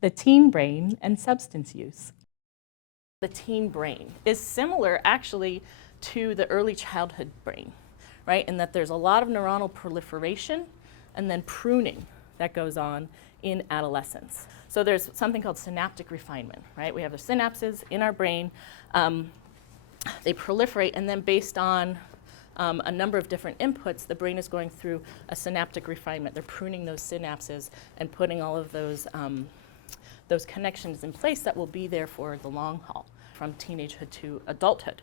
The teen brain and substance use. The teen brain is similar actually to the early childhood brain, right? In that there's a lot of neuronal proliferation and then pruning that goes on in adolescence. So there's something called synaptic refinement, right? We have the synapses in our brain. They proliferate, and then based on a number of different inputs, the brain is going through a synaptic refinement. They're pruning those synapses and putting all of those connections in place that will be there for the long haul from teenagehood to adulthood.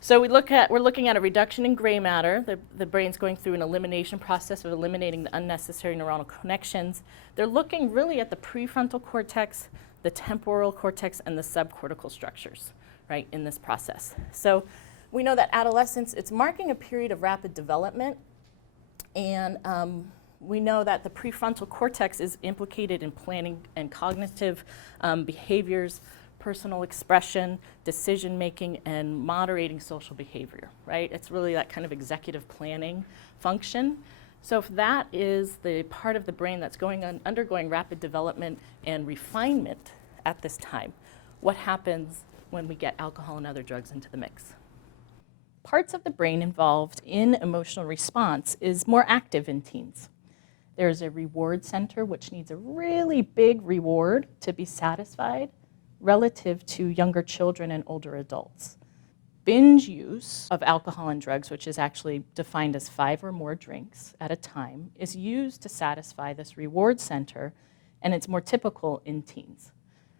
So we're looking at a reduction in gray matter. The brain's going through an elimination process of eliminating the unnecessary neuronal connections. They're looking really at the prefrontal cortex, the temporal cortex, and the subcortical structures, right, in this process. So we know that adolescence, it's marking a period of rapid development, and we know that the prefrontal cortex is implicated in planning and cognitive behaviors, personal expression, decision making, and moderating social behavior, right? It's really that kind of executive planning function. So if that is the part of the brain that's undergoing rapid development and refinement at this time, what happens when we get alcohol and other drugs into the mix? Parts of the brain involved in emotional response is more active in teens. There's a reward center which needs a really big reward to be satisfied relative to younger children and older adults. Binge use of alcohol and drugs, which is actually defined as 5 or more drinks at a time, is used to satisfy this reward center, and it's more typical in teens.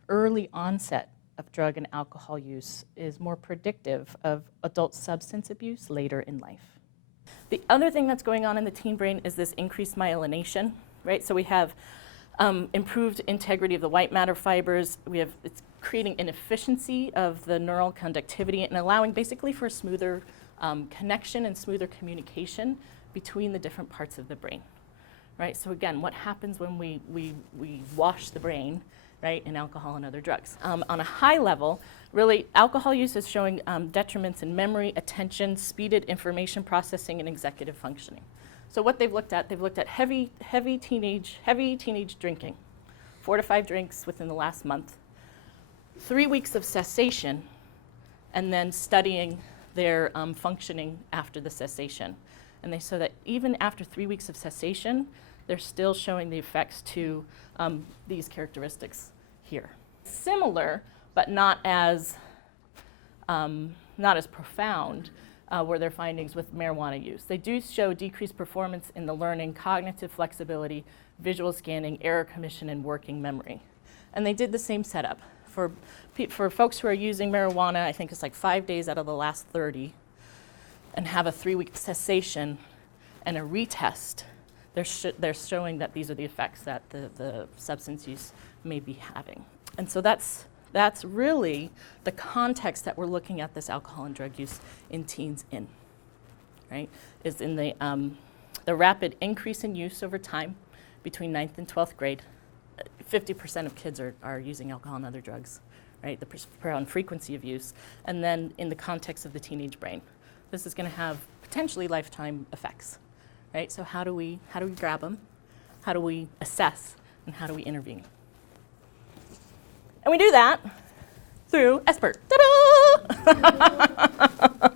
Early onset of drug and alcohol use is more predictive of adult substance abuse later in life. The other thing that's going on in the teen brain is this increased myelination, right? So we have improved integrity of the white matter fibers. It's creating an efficiency of the neural conductivity and allowing basically for a smoother connection and smoother communication between the different parts of the brain, right? So again, what happens when we wash the brain, right, in alcohol and other drugs? On a high level, really, alcohol use is showing detriments in memory, attention, speeded information processing, and executive functioning. So what they've looked at heavy teenage drinking, 4 to 5 drinks within the last month, 3 weeks of cessation, and then studying their functioning after the cessation. And they saw that even after 3 weeks of cessation, they're still showing the effects to these characteristics here. Similar, but not as profound, were their findings with marijuana use. They do show decreased performance in the learning, cognitive flexibility, visual scanning, error commission, and working memory. And they did the same setup. For folks who are using marijuana, I think it's like 5 days out of the last 30, and have a 3-week cessation and a retest, they're showing that these are the effects that the substance use may be having. And so that's really the context that we're looking at this alcohol and drug use in teens in, right? Is in the rapid increase in use over time between 9th and 12th grade. 50% of kids are using alcohol and other drugs, right? The per frequency of use. And then in the context of the teenage brain, this is going to have potentially lifetime effects, right? So how do we grab them? How do we assess? And how do we intervene? And we do that through SBIRT. Ta-da!